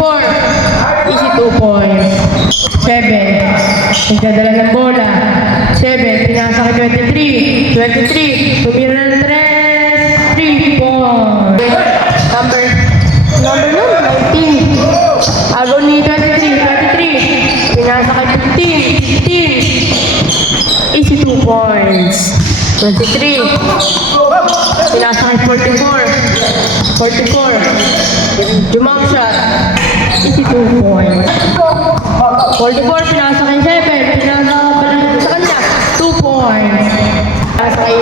44. Easy 2 points. 7. Nagdadala ng bola. 7. Pinasa kay 23. 23. Tumira ng 3. 3 points. Number 19. Agaw ni 23. 23. Pinasa kay 15. 15. Easy 2 points. 23. Pinasa kay 44. 44. Jump shot. Easy 2 points. 44. Pinasa kay 7. Pinasa sa kanya. 2 points. Pinasa kay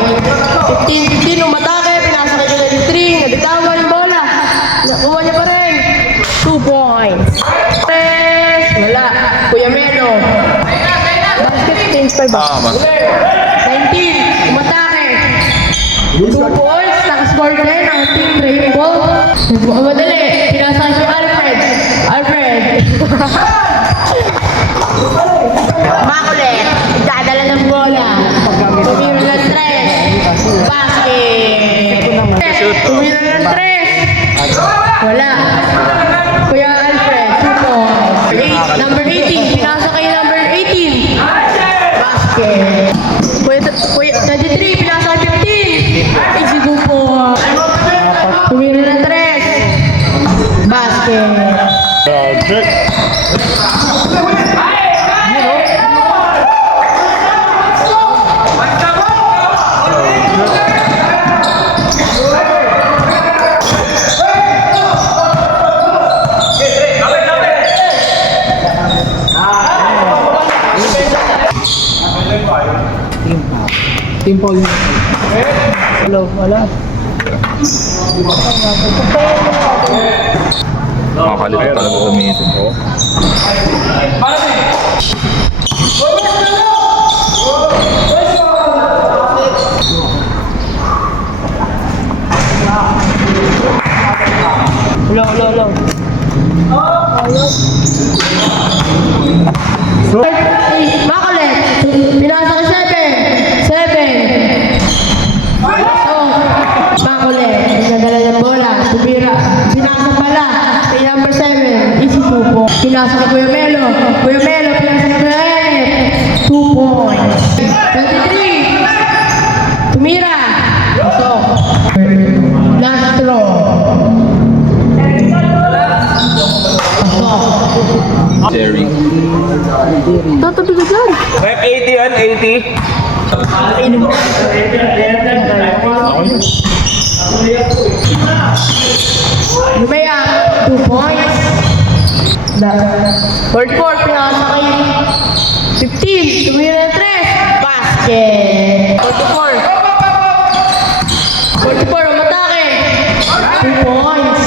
15. 15. Umatake. Pinasa kay 23. Nabitawa yung bola. Nakuha niya pa rin. 2 points. Press. Wala. Kuya Melo. Basket change pa ba? 19. Umatake. 2 points. Nakascore din ang Team Rainbow. Madali. Pinasa si Alfred. Alfred. Makulit. Dadala ng bola. Tumira ng 3. Basket. Tumira ng 3. Wala. Kuya Alfred. 2 points. Number 18. Pinasa kay number 18. Basket. Kuya 33. Pinasa kay 15. Easy 2 points. Tumira ng 3. Basket. Team Paul. Hello, wala. Makakalipit talaga gamitin ko. Hello. Makulit. Pinasa kay 7. 7. Makulit. Nagdala ng bola. Tumira. Pinasa pala. Kay number 7. Easy 2 points. Pinasa kay Kuya Melo. Kuya Melo. Pinasa kay Kuya Enet. 2 points. 23. Tumira. Pasok. Last throw. Pasok. Jerry. Tatabi ka dyan. Rep 80 yan, 80. Lumaya, 2 points. 44, pinasa kay 15. Tumira ng 3. Basket. 44. 44, umatake. 2 points.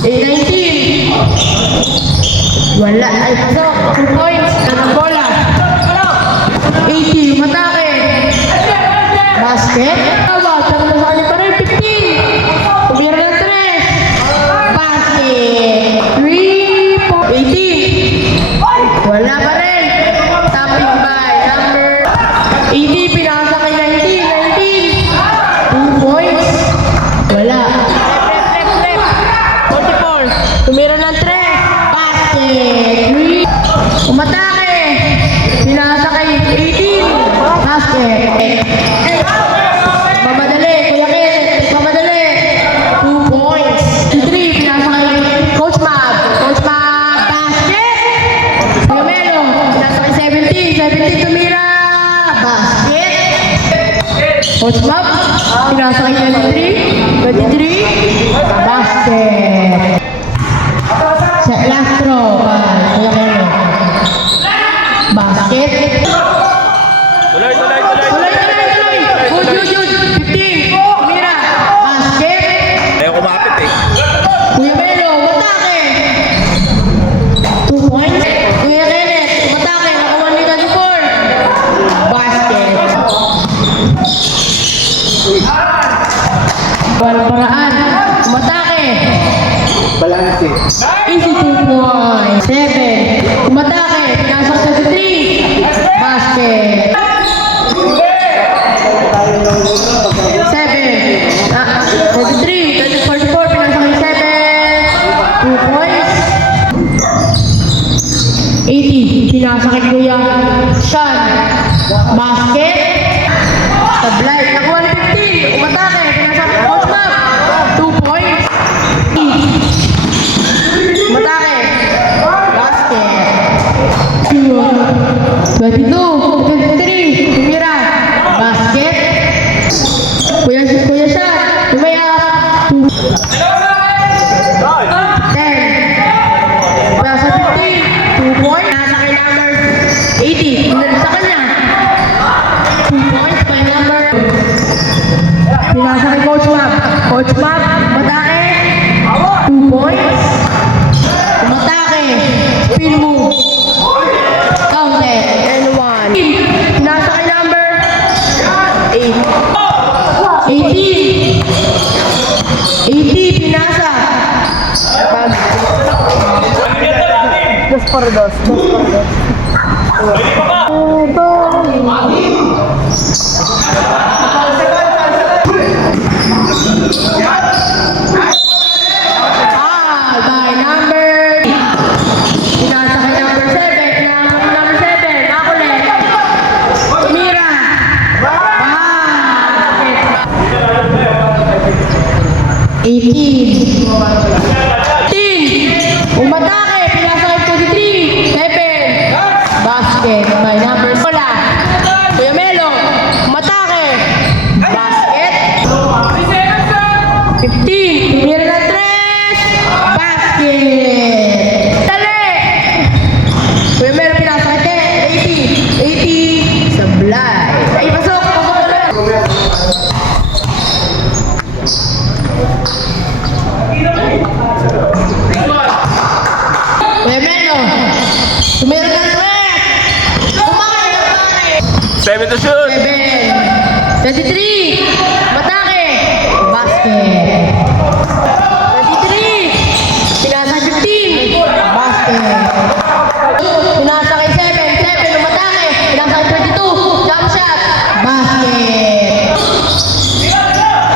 19. Wala. Ay, pasok. 2 points. Anong bola? 80. Umatake. Basket. Aba, tama sa kanya pa rin. 15. Tumira ng 3. Basket. 3 points. 80. Wala pa rin. Tapping by number 80. Pinasa kay 19. 2 points. Wala. 44. Tumira ng 3. Basket. 3. Umatake. Pinasa kay 18. Basket. Mamadali. Kuya Kenneth. Mamadali. 2 points. 3. Pinasa kay Coach Mab. Coach Mab. Basket. Kuya Melo. Pinasa kay 17. 17 tumira. Basket. Coach Mab. Pinasa kay 23. 23. Basket. Sa last throw. Kuya Melo. Basket. Tuloy. Yun. 15. Tumira. Basket. Ayaw kumapit eh. Kuya Melo, umatake. 2 points. Kuya Kenneth, umatake. Nakakuha ni 24. Basket. Walang paraan. Umatake. Balance. Easy 2 points. 7. Umatake. Pinasok sa 3. Basket. 7. 33. 24. Pinasa kay Kuya Sean. Basket. Tablay. Nakuha ni 15. Umatake. Pinasa kay Coach Map. 2 points. Umatake. Basket. 22. 23. Tumira. Basket. Kuya Sean. Tumaya. 10. Pinasa 15. 2 points. Nasa kay number 80. Pinasa sa kanya. 2 points kay number. Pinasa kay Coach Map. Coach Map, matake. 2 points. Matake. Spin move. Counted. And 1. Pinasa kay number 8. 18. 80. Pinasa. Bag. Dos por dos. By number. Pinasa kay number 7. Number 7. Ako ulit. Mira. Basket. 18. 18. Umatake. Pinasa kay 23. 7. Basket. By number. Wala. Kuya Melo. Umatake. Basket. 15. Mira na 3. Basket. Dali. Kuya Melo pinasa kay 80. 80. Sablay. Ay, pasok. Pasok na. Kuya Melo. Tumira na 3. Kumakay. 7 to shoot. 7. 23. Matake. Basket. 23. Pinasa 15. Basket. Pinasa kay 7. 7. Umatake. Pinasa kay 22. Jump shot. Basket.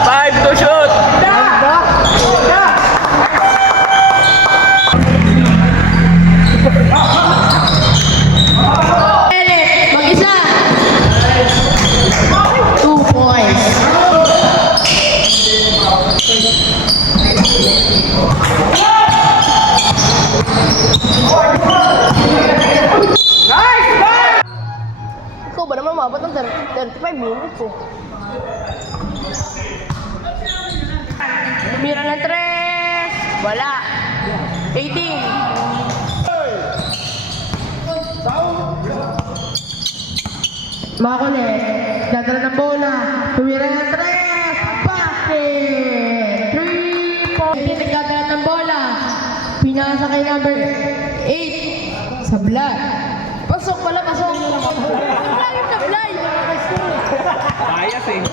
5 to shoot. Elec. Mag-isa. 2 points. Ikaw ba naman mabot ng 35 minutes eh? Tumira ng 3. Wala. 18. Makulit. Dadala ng bola. Tumira ng 3. Basket. 3 points. Nagdadala ng bola. Pinasa kay number 8. Sablay. Pasok pala, pasok. Sablay, sablay. Bias eh.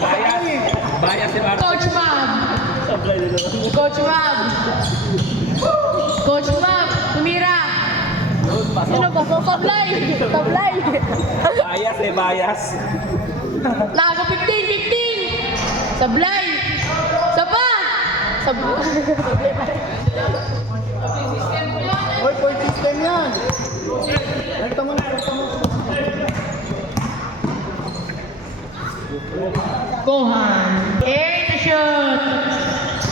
Bias eh. Coach Mab. Coach Mab. Coach Mab. Tumira. Sino ba? So, sablay. Sablay. Bias eh. Bias. Lago 15. Sablay. Sapa. Sablay. Hoy, point system yan. Ito mo na. Gohan. 8 to shoot.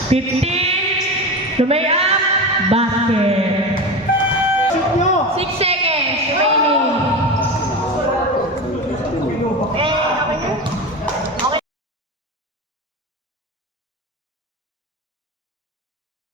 15. Lumay up. Basket.